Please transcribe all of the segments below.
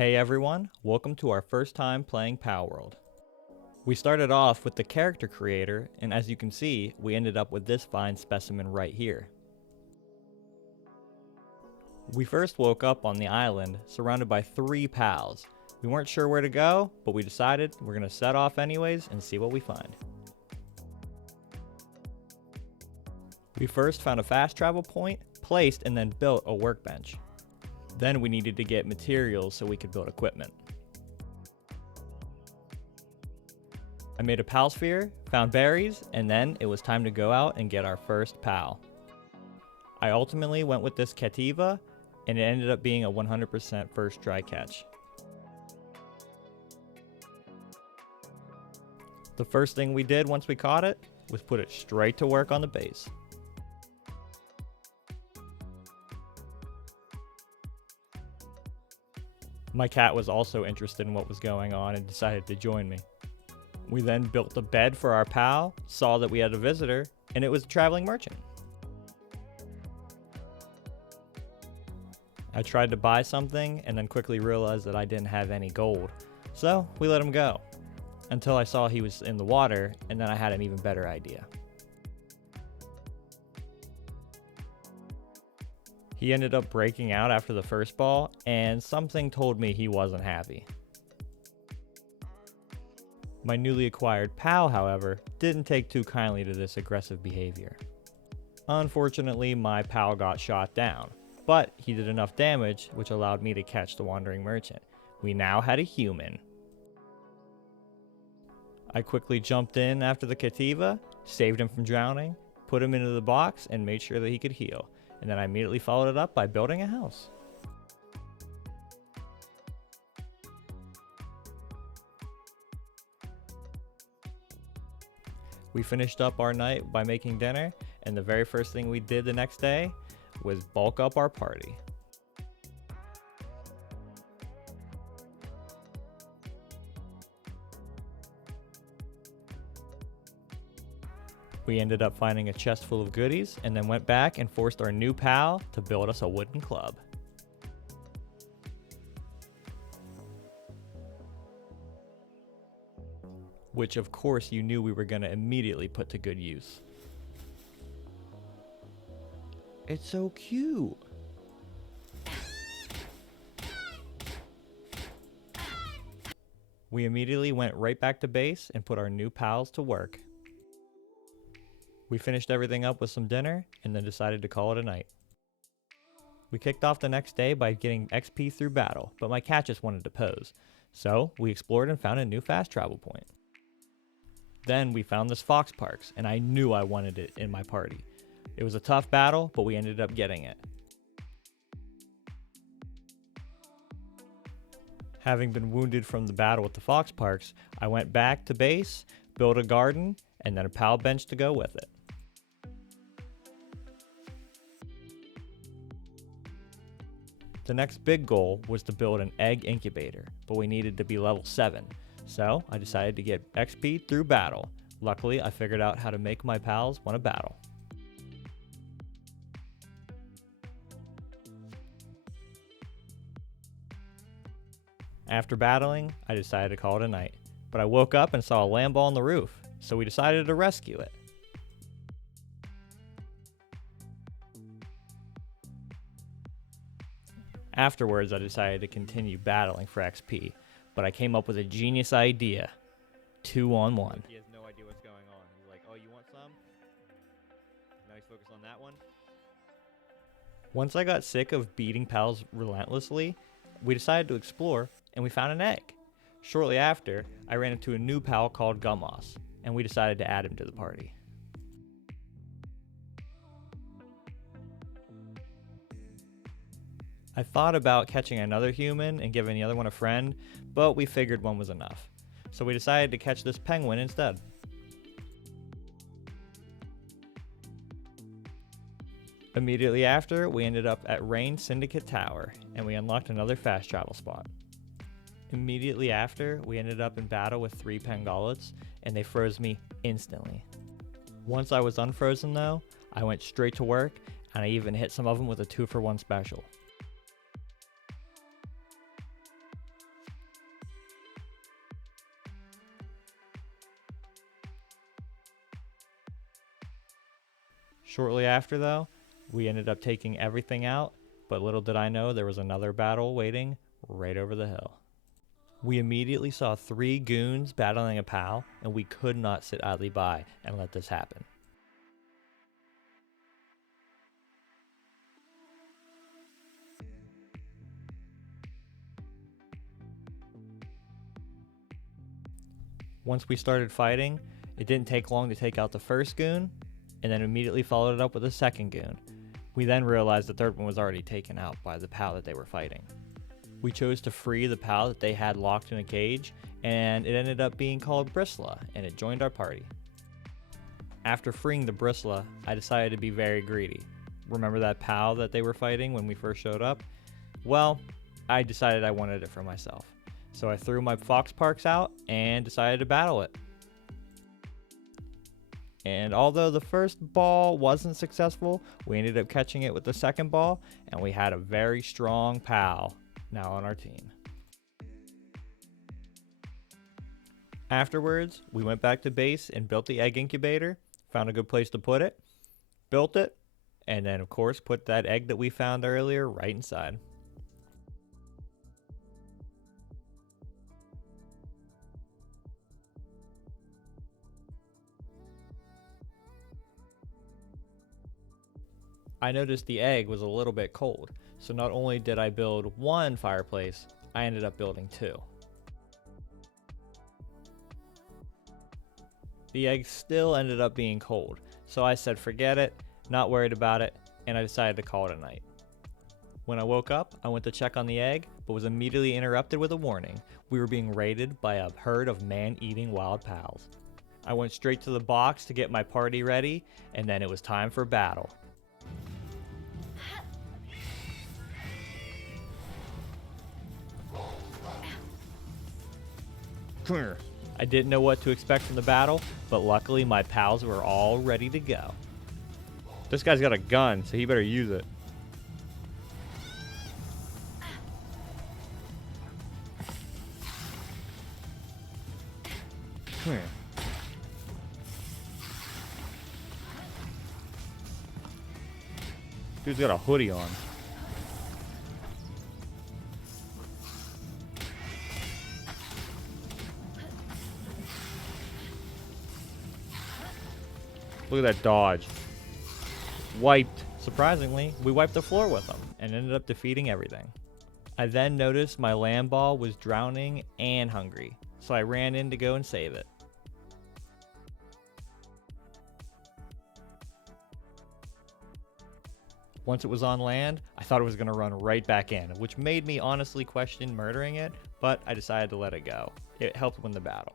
Hey everyone, welcome to our first time playing PalWorld. We started off with the character creator, and as you can see, we ended up with this fine specimen right here. We first woke up on the island, surrounded by 3 pals. We weren't sure where to go, but we decided we're going to set off anyways and see what we find. We first found a fast travel point, placed and then built a workbench. Then we needed to get materials so we could build equipment. I made a pal sphere, found berries, and then it was time to go out and get our first pal. I ultimately went with this Cativa, and it ended up being a 100% first try catch. The first thing we did once we caught it was put it straight to work on the base. My cat was also interested in what was going on and decided to join me. We then built a bed for our pal, saw that we had a visitor, and it was a traveling merchant. I tried to buy something and then quickly realized that I didn't have any gold, so we let him go, until I saw he was in the water, and then I had an even better idea. He ended up breaking out after the first ball, and something told me he wasn't happy. My newly acquired pal, however, didn't take too kindly to this aggressive behavior. Unfortunately, my pal got shot down, but he did enough damage which allowed me to catch the wandering merchant. We now had a human. I quickly jumped in after the Cativa, saved him from drowning, put him into the box, and made sure that he could heal. And then I immediately followed it up by building a house. We finished up our night by making dinner, and the very first thing we did the next day was bulk up our party. We ended up finding a chest full of goodies and then went back and forced our new pal to build us a wooden club. Which of course you knew we were going to immediately put to good use. It's so cute. We immediately went right back to base and put our new pals to work. We finished everything up with some dinner and then decided to call it a night. We kicked off the next day by getting XP through battle, but my cat just wanted to pose. So we explored and found a new fast travel point. Then we found this fox parks, and I knew I wanted it in my party. It was a tough battle, but we ended up getting it. Having been wounded from the battle with the fox parks, I went back to base, built a garden, and then a pal bench to go with it. The next big goal was to build an egg incubator, but we needed to be level 7, so I decided to get XP through battle. Luckily, I figured out how to make my pals want to battle. After battling, I decided to call it a night, but I woke up and saw a land ball on the roof, so we decided to rescue it. Afterwards, I decided to continue battling for XP, but I came up with a genius idea. 2-on-1. He has no idea what's going on. He's like, oh, you want some? Now he's focused on that one. Once I got sick of beating pals relentlessly, we decided to explore, and we found an egg. Shortly after, I ran into a new pal called Gummoss, and we decided to add him to the party. I thought about catching another human and giving the other one a friend, but we figured one was enough. So we decided to catch this penguin instead. Immediately after, we ended up at Rain Syndicate Tower, and we unlocked another fast travel spot. Immediately after, we ended up in battle with 3 pangolins, and they froze me instantly. Once I was unfrozen though, I went straight to work, and I even hit some of them with a 2-for-1 special. Shortly after, though, we ended up taking everything out, but little did I know there was another battle waiting right over the hill. We immediately saw 3 goons battling a PAL, and we could not sit idly by and let this happen. Once we started fighting, it didn't take long to take out the first goon, and then immediately followed it up with a second goon. We then realized the third one was already taken out by the PAL that they were fighting. We chose to free the PAL that they had locked in a cage, and it ended up being called Bristla, and it joined our party. After freeing the Bristla, I decided to be very greedy. Remember that PAL that they were fighting when we first showed up? Well, I decided I wanted it for myself. So I threw my Fox Parks out and decided to battle it. And although the first ball wasn't successful, we ended up catching it with the second ball, and we had a very strong PAL now on our team. Afterwards, we went back to base and built the egg incubator, found a good place to put it, built it, and then of course put that egg that we found earlier right inside. I noticed the egg was a little bit cold, so not only did I build 1 fireplace, I ended up building 2. The egg still ended up being cold, so I said forget it, not worried about it, and I decided to call it a night. When I woke up, I went to check on the egg, but was immediately interrupted with a warning. We were being raided by a herd of man-eating wild PALs. I went straight to the box to get my party ready, and then it was time for battle. I didn't know what to expect from the battle, but luckily my pals were all ready to go. This guy's got a gun, so he better use it. Come here. Dude's got a hoodie on. Look at that dodge. Wiped. Surprisingly, we wiped the floor with them and ended up defeating everything. I then noticed my land ball was drowning and hungry, so I ran in to go and save it. Once it was on land, I thought it was going to run right back in, which made me honestly question murdering it, but I decided to let it go. It helped win the battle.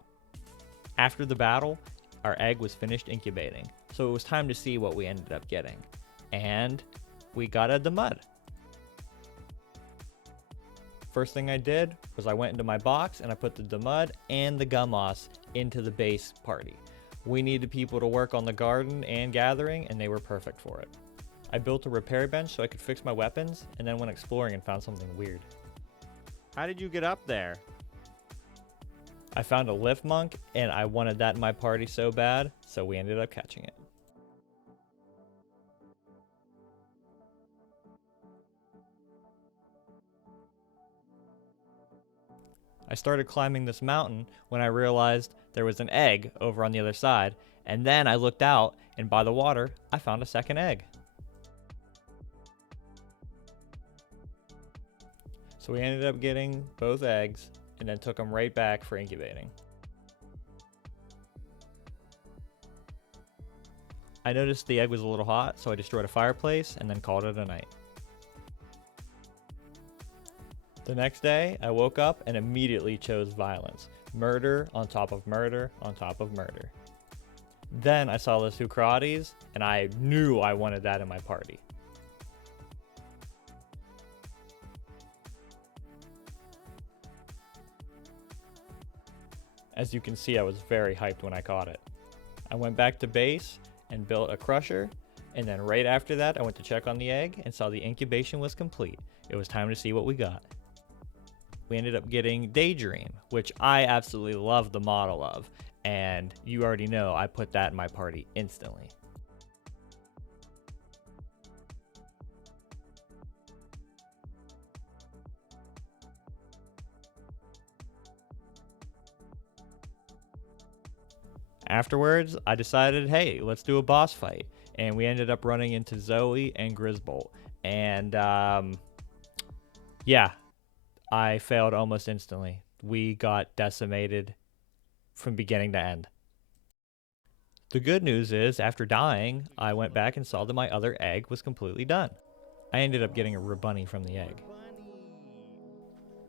After the battle, our egg was finished incubating, so it was time to see what we ended up getting. And we got a Demud. First thing I did was I went into my box and I put the Demud and the Gummoss into the base party. We needed people to work on the garden and gathering, and they were perfect for it. I built a repair bench so I could fix my weapons, and then went exploring and found something weird. How did you get up there? I found a lift monk, and I wanted that in my party so bad, so we ended up catching it. I started climbing this mountain when I realized there was an egg over on the other side, and then I looked out, and by the water, I found a second egg. So we ended up getting both eggs, and then took them right back for incubating. I noticed the egg was a little hot, so I destroyed a fireplace and then called it a night. The next day, I woke up and immediately chose violence. Murder on top of murder on top of murder. Then I saw the Socrates, and I knew I wanted that in my party. As you can see, I was very hyped when I caught it. I went back to base and built a crusher, and then right after that I went to check on the egg and saw the incubation was complete. It was time to see what we got. We ended up getting Daydream, which I absolutely love the model of, and you already know I put that in my party instantly. Afterwards, I decided, hey, let's do a boss fight. And we ended up running into Zoe and Grisbolt. And yeah, I failed almost instantly. We got decimated from beginning to end. The good news is, after dying, I went back and saw that my other egg was completely done. I ended up getting a rebunny from the egg.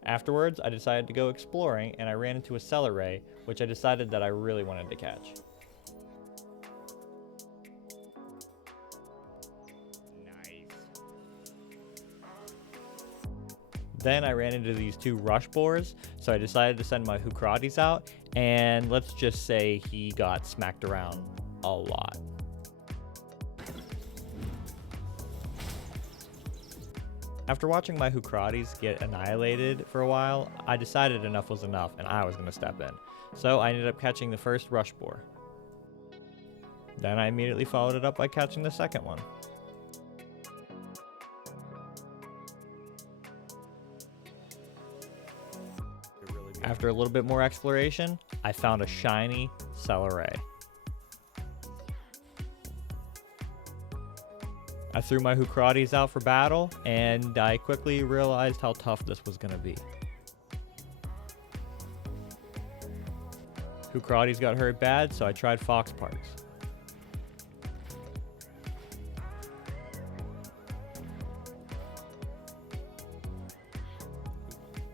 Afterwards, I decided to go exploring, and I ran into a cellar ray, which I decided that I really wanted to catch. Then I ran into these two rush boars, so I decided to send my Hucrates out, and let's just say he got smacked around a lot. After watching my Hucrates get annihilated for a while, I decided enough was enough and I was going to step in. So I ended up catching the first rush boar. Then I immediately followed it up by catching the second one. After a little bit more exploration, I found a shiny cellar ray. I threw my Hucrates out for battle, and I quickly realized how tough this was going to be. Hucrates got hurt bad, so I tried Fox Parks.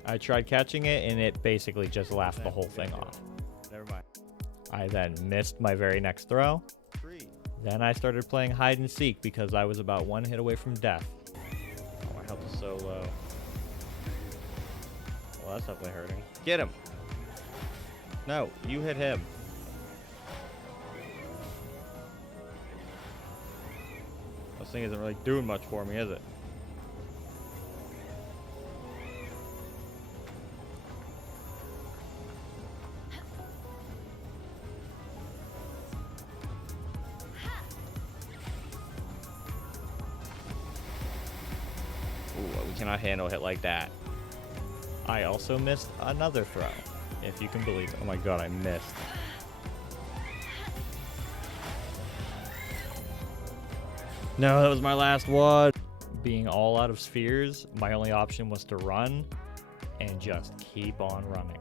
I tried catching it, and it basically just laughed the whole thing off. Never mind. I then missed my very next throw. Then I started playing hide and seek because I was about one hit away from death. Oh, my health is so low. Well, that's definitely hurting. Get him! No, you hit him. This thing isn't really doing much for me, is it? Ooh, we cannot handle a hit like that. I also missed another throw, if you can believe it. Oh my god, I missed. No, that was my last one. Being all out of spheres, my only option was to run and just keep on running.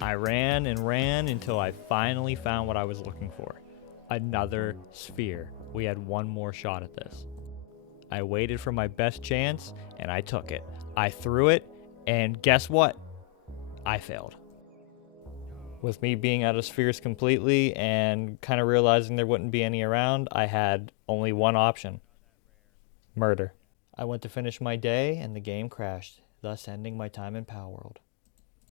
I ran and ran until I finally found what I was looking for. Another sphere. We had one more shot at this. I waited for my best chance, and I took it. I threw it, and guess what? I failed. With me being out of spheres completely and kind of realizing there wouldn't be any around, I had only one option. Murder. I went to finish my day, and the game crashed, thus ending my time in PalWorld.